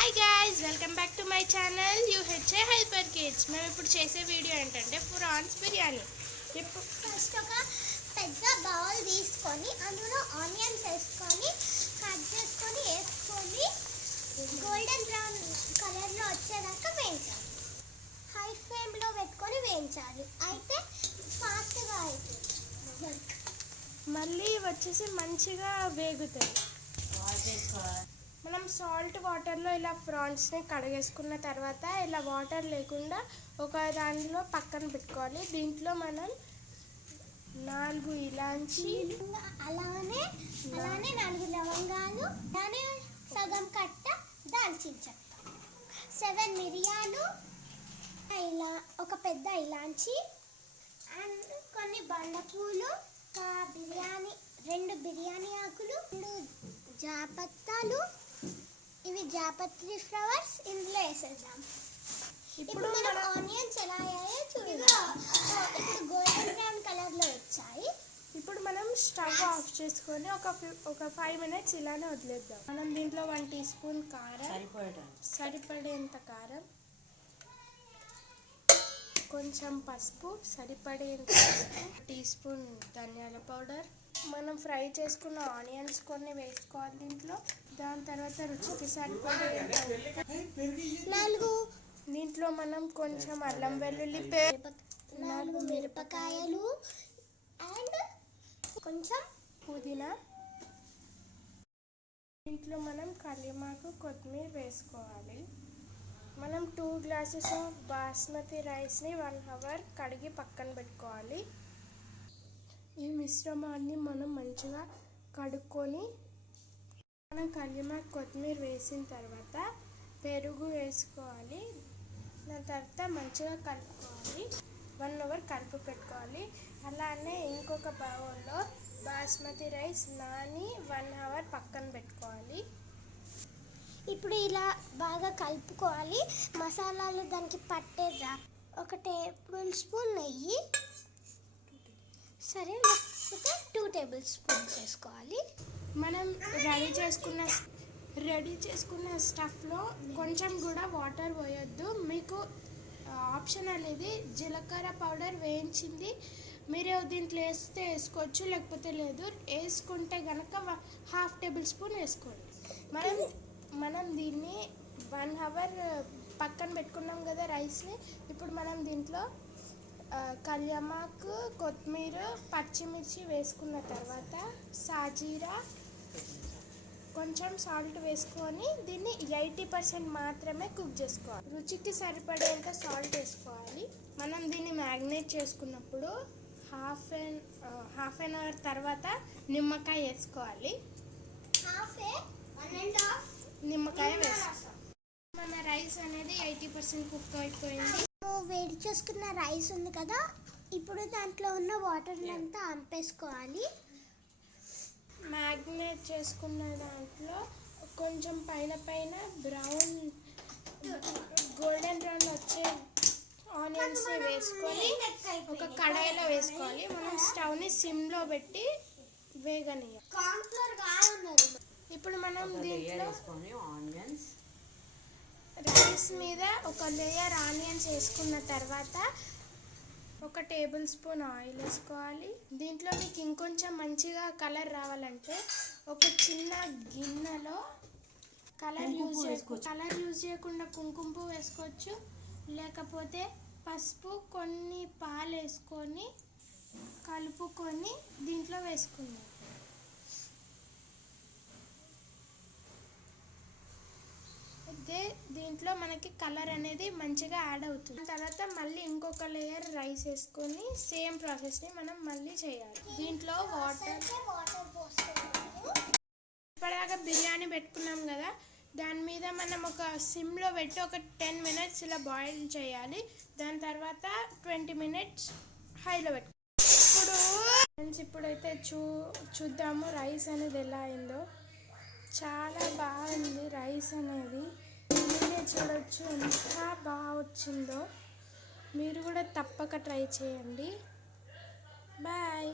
Hi guys, welcome back to my channel UHA hyper kids. మేము ఇప్పుడు చేసే video ఏంటంటే ప్రాన్స్ బిర్యానీ. ఇప్పుడు ఫస్ట్ ఒక పెద్ద బౌల్ తీసుకొని అందులో ఆనియన్స్ వేసుకొని కట్ చేసుకొని వేసుకొని గోల్డెన్ బ్రౌన్ కలర్లో వచ్చేదాకా వేయించాలి. హై ఫ్లేమ్లో పెట్టుకొని వేయించాలి. అయితే ఫాస్ట్గా అవుతుంది. మళ్ళీ వచ్చేసి మంచిగా వేగుతాయి. మనం సాల్ట్ వాటర్లో ఇలా ప్రాన్స్ని కడిగేసుకున్న తర్వాత ఇలా వాటర్ లేకుండా ఒక దాంట్లో పక్కన పెట్టుకోవాలి. దీంట్లో మనం 4 ఇలాంచి, అలానే 4 లవంగాలు, అలానే సగం కట్ట దాల్చిన చెక్క, 7 మిరియాలు, ఇలా ఒక పెద్ద ఇలాంచి అండ్ కొన్ని బండపూలు, 2 బిర్యానీ ఆకులు, 2 జాపత్తాలు, ఇవి జాపత్రి ఫ్లవర్స్ ఇందులో వేసేద్దాం. ఇప్పుడు మనం ఆనియన్స్ ఎలా అయ్యాయో చూద్దాం. ఇప్పుడు గోల్డెన్ బ్రౌన్ కలర్లో వచ్చాయి. ఇప్పుడు మనం స్టవ్ ఆఫ్ చేసుకొని ఒక 5 మినిట్స్ ఇలానే వదిలేద్దాం. మనం దీంట్లో 1 టీ స్పూన్ కారం, సరిపడేంత కారం, కొంచెం పసుపు, సరిపడేంత టీ స్పూన్ ధనియాల పౌడర్, మనం ఫ్రై చేసుకున్న ఆనియన్స్ కొన్ని వేసుకోవాలి దీంట్లో. దాని తర్వాత రుచికి సరిపడేంత దీంట్లో మనం కొంచెం అల్లం వెల్లుల్లి పేస్ట్, 4 మిరపకాయలు అండ్ కొంచెం పుదీనా, దీంట్లో మనం కల్యమాకు, కొత్తిమీర వేసుకోవాలి. మనం 2 గ్లాసెస్ ఆఫ్ బాస్మతి రైస్ని 1 అవర్ కడిగి పక్కన పెట్టుకోవాలి. ఈ మిశ్రమాన్ని మనం మంచిగా కడుక్కొని మనం కల్యమాకు, కొత్తిమీర వేసిన తర్వాత పెరుగు వేసుకోవాలి. దాని తర్వాత మంచిగా కలుపుకోవాలి. 1 అవర్ కలిపి పెట్టుకోవాలి. అలానే ఇంకొక బౌల్లో బాస్మతి రైస్ నాని 1 అవర్ పక్కన పెట్టుకోవాలి. ఇప్పుడు ఇలా బాగా కలుపుకోవాలి. మసాలాలు దానికి పట్టేదా. 1 టేబుల్ స్పూన్ నెయ్యి, సరే లేకపోతే 2 టేబుల్ స్పూన్స్ వేసుకోవాలి. మనం రెడీ చేసుకున్న స్టఫ్లో కొంచెం కూడా వాటర్ పోయొద్దు. మీకు ఆప్షన్ అనేది జీలకర్ర పౌడర్ వేయించింది మీరు దీంట్లో వేస్తే వేసుకోవచ్చు, లేకపోతే లేదు. వేసుకుంటే కనుక 1/2 టేబుల్ స్పూన్ వేసుకోండి. మనం దీన్ని 1 అవర్ పక్కన పెట్టుకున్నాం కదా రైస్ని. ఇప్పుడు మనం దీంట్లో కల్యమాకు, కొత్తిమీర, పచ్చిమిర్చి వేసుకున్న తర్వాత సాజీరా, కొంచెం సాల్ట్ వేసుకొని దీన్ని 80% మాత్రమే కుక్ చేసుకోవాలి. రుచికి సరిపడేంత సాల్ట్ వేసుకోవాలి. మనం దీన్ని మ్యాగ్నేట్ చేసుకున్నప్పుడు హాఫ్ అన్ అవర్ తర్వాత నిమ్మకాయ వేసుకోవాలి. నిమ్మకాయ వేసుకోవాలి. మన రైస్ అనేది 80% కుక్ అయిపోయింది. వేడి చేసుకున్న రైస్ ఉంది కదా, ఇప్పుడు దాంట్లో ఉన్న వాటర్ అంతా అంపేసుకోవాలి. మ్యాగ్నేట్ చేసుకున్న దాంట్లో కొంచెం పైన గోల్డెన్ బ్రౌన్ వచ్చే ఆనియన్స్ వేసుకొని ఒక కడాయిలో వేసుకోవాలి. మనం స్టవ్ని సిమ్లో పెట్టి వేగనియాలి. ఇప్పుడు మనం దీంట్లో రైస్ మీద ఒక లేయర్ ఆనియన్స్ వేసుకున్న తర్వాత 1 టేబుల్ స్పూన్ ఆయిల్ వేసుకోవాలి. దీంట్లో మీకు ఇంకొంచెం మంచిగా కలర్ రావాలంటే ఒక చిన్న గిన్నెలో కలర్ యూజ్ చేయకుండా కుంకుమ పువ్వు వేసుకోవచ్చు, లేకపోతే పసుపు, కొన్ని పాలు వేసుకొని కలుపుకొని దీంట్లో వేసుకుందాం. దీంట్లో మనకి కలర్ అనేది మంచిగా యాడ్ అవుతుంది. తర్వాత మళ్ళీ ఇంకొక లేయర్ రైస్ వేసుకొని సేమ్ ప్రాసెస్ని మనం మళ్ళీ చేయాలి. దీంట్లో వాటర్ ఇప్పటిదాకా బిర్యానీ పెట్టుకున్నాం కదా, దాని మీద మనం ఒక సిమ్లో పెట్టి ఒక 10 మినిట్స్ ఇలా బాయిల్ చేయాలి. దాని తర్వాత 20 మినిట్స్ హైలో పెట్టుకోవాలి. ఇప్పుడైతే చూద్దాము రైస్ అనేది ఎలా అయిందో. చాలా బాగుంది రైస్ అనేది. మీరే చూడొచ్చు ఎంత బాగా వచ్చిందో. మీరు కూడా తప్పక ట్రై చేయండి. బాయ్.